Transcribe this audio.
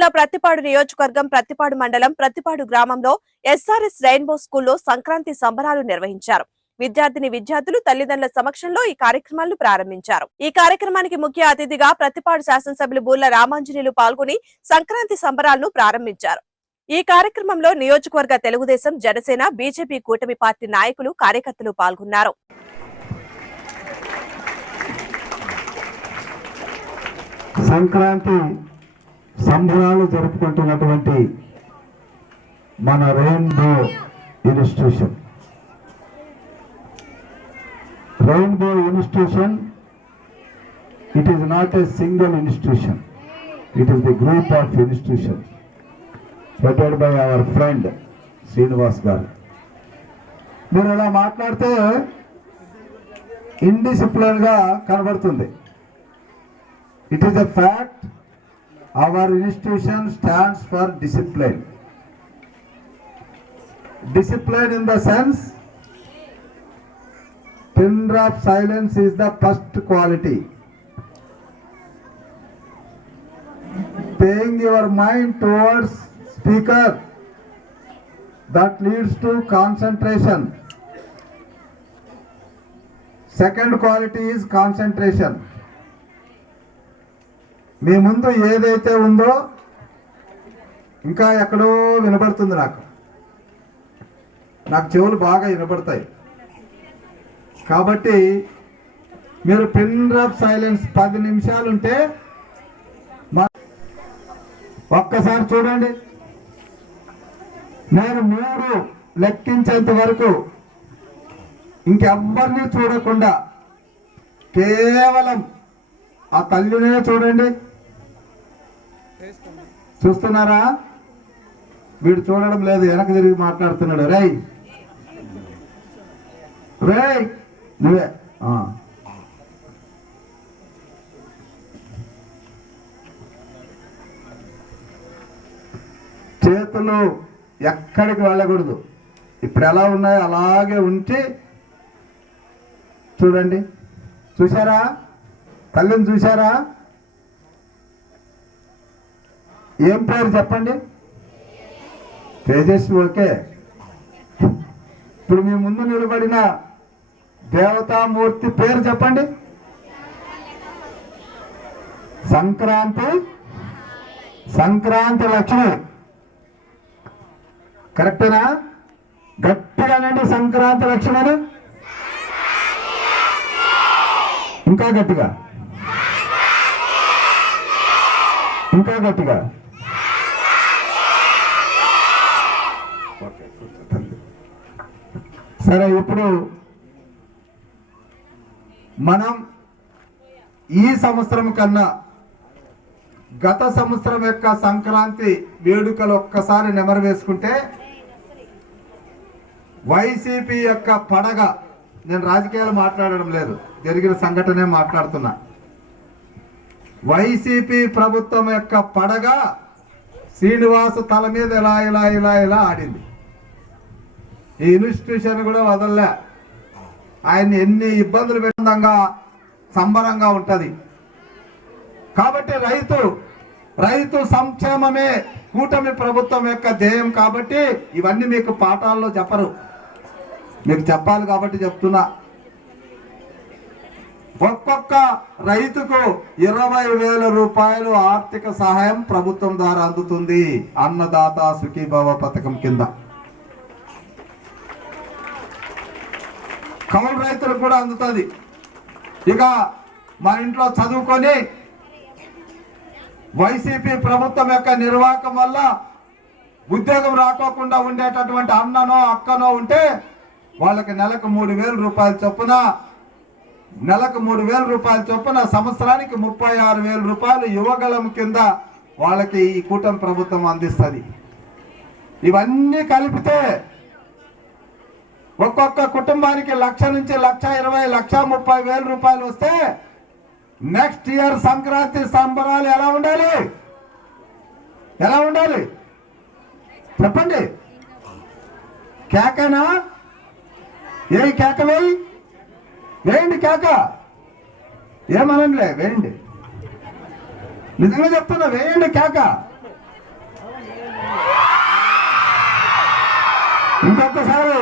జిల్లా ప్రత్తిపాడు నియోజకవర్గం ప్రత్తిపాడు మండలం ప్రత్తిపాడు గ్రామంలో ఎస్ఆర్ఎస్ రెయిన్బో స్కూల్లో సంక్రాంతి సంబరాలు నిర్వహించారు. విద్యార్థులు తల్లిదండ్రుల సమక్షంలో ఈ కార్యక్రమాలను ప్రారంభించారు. ఈ కార్యక్రమానికి ముఖ్య అతిథిగా ప్రత్తిపాడు శాసనసభ్యులు బూర్ల రామాంజనేయులు పాల్గొని సంక్రాంతి సంబరాలను ప్రారంభించారు. ఈ కార్యక్రమంలో నియోజకవర్గ తెలుగుదేశం, జనసేన, బీజేపీ కూటమి పార్టీ నాయకులు, కార్యకర్తలు పాల్గొన్నారు. సంక్రాంతి సంబరాలు జరుపుకుంటున్నటువంటి మన rainbow institution it is not a single institution, it is the group of institutions headed by our friend Srinivas garu. మీరు ఇలా మాట్లాడితే ఇండిసిప్లిన్ గా కనబడుతుంది. It is a fact, our institution stands for discipline. Discipline in the sense, pin drop silence is the first quality. Paying your mind towards speaker, that leads to concentration. Second quality is concentration. మీ ముందు ఏదైతే ఉందో ఇంకా ఎక్కడో వినబడుతుంది. నాకు చెవులు బాగా వినబడతాయి. కాబట్టి మీరు పిన్ డ్రాప్ సైలెన్స్ 10 నిమిషాలు ఉంటే ఒక్కసారి చూడండి. నేను 3 లెక్కించేంత వరకు ఇంకెవ్వరిని చూడకుండా కేవలం ఆ తల్లినే చూడండి. చూస్తున్నారా? వీడు చూడడం లేదు, వెనక తిరిగి మాట్లాడుతున్నాడు. రేయ్ రేయ్ నువ్వే చేతులు ఎక్కడికి వెళ్ళకూడదు. ఇప్పుడు ఎలా ఉన్నాయో అలాగే ఉంచి చూడండి. చూసారా? తల్లిని చూసారా? ఏం పేరు చెప్పండి? తేజస్వి. ఓకే. ఇప్పుడు మీ ముందు నిలబడిన దేవతామూర్తి పేరు చెప్పండి. సంక్రాంతి లక్ష్మి. కరెక్టేనా? గట్టిగానండి, సంక్రాంతి లక్ష్మి. ఇంకా గట్టిగా, ఇంకా గట్టిగా. సరే, ఇప్పుడు మనం ఈ సంవత్సరం కన్నా గత సంవత్సరం యొక్క సంక్రాంతి వేడుకలు ఒక్కసారి నెమరు వేసుకుంటే వైసీపీ యొక్క పడగ, నేను రాజకీయాలు మాట్లాడడం లేదు, జరిగిన సంఘటనే మాట్లాడుతున్నా. వైసీపీ ప్రభుత్వం యొక్క పడగ శ్రీనివాస్ తల మీద ఇలా ఇలా ఇలా ఇలా ఆడింది. ఈ ఇన్స్టిట్యూషన్ కూడా వదలలే. ఆయన ఎన్ని ఇబ్బందులు పెట్టంగా సంబరంగా ఉంటది. కాబట్టి రైతు సంక్షేమమే కూటమి ప్రభుత్వం యొక్క ధ్యేయం. కాబట్టి ఇవన్నీ మీకు పాఠాల్లో చెప్పరు, మీకు చెప్పాలి కాబట్టి చెప్తున్నా. ఒక్కొక్క రైతుకు 20,000 రూపాయలు ఆర్థిక సహాయం ప్రభుత్వం ద్వారా అందుతుంది అన్నదాత సుఖీభవ పథకం కింద. కౌలు రైతులకు కూడా అందుతుంది. ఇక మన ఇంట్లో చదువుకొని వైసీపీ ప్రభుత్వం యొక్క నిర్వాహకం వల్ల ఉద్యోగం రాకోకుండా ఉండేటటువంటి అన్ననో అక్కనో ఉంటే వాళ్ళకి నెలకు 3,000 రూపాయల చొప్పున సంవత్సరానికి 36,000 రూపాయలు యువగలం కింద వాళ్ళకి ఈ కూటమి ప్రభుత్వం అందిస్తుంది. ఇవన్నీ కలిపితే ఒక్కొక్క కుటుంబానికి 1,00,000 నుంచి 1,20,000, 1,30,000 రూపాయలు వస్తే నెక్స్ట్ ఇయర్ సంక్రాంతి సంబరాలు ఎలా ఉండాలి చెప్పండి. కేకనా? ఏ కేక వేయండి, కేక ఏమనండిలే, వేయండి. నిజంగా చెప్తున్నా, వేయండి కేక. ఇంకొకసారి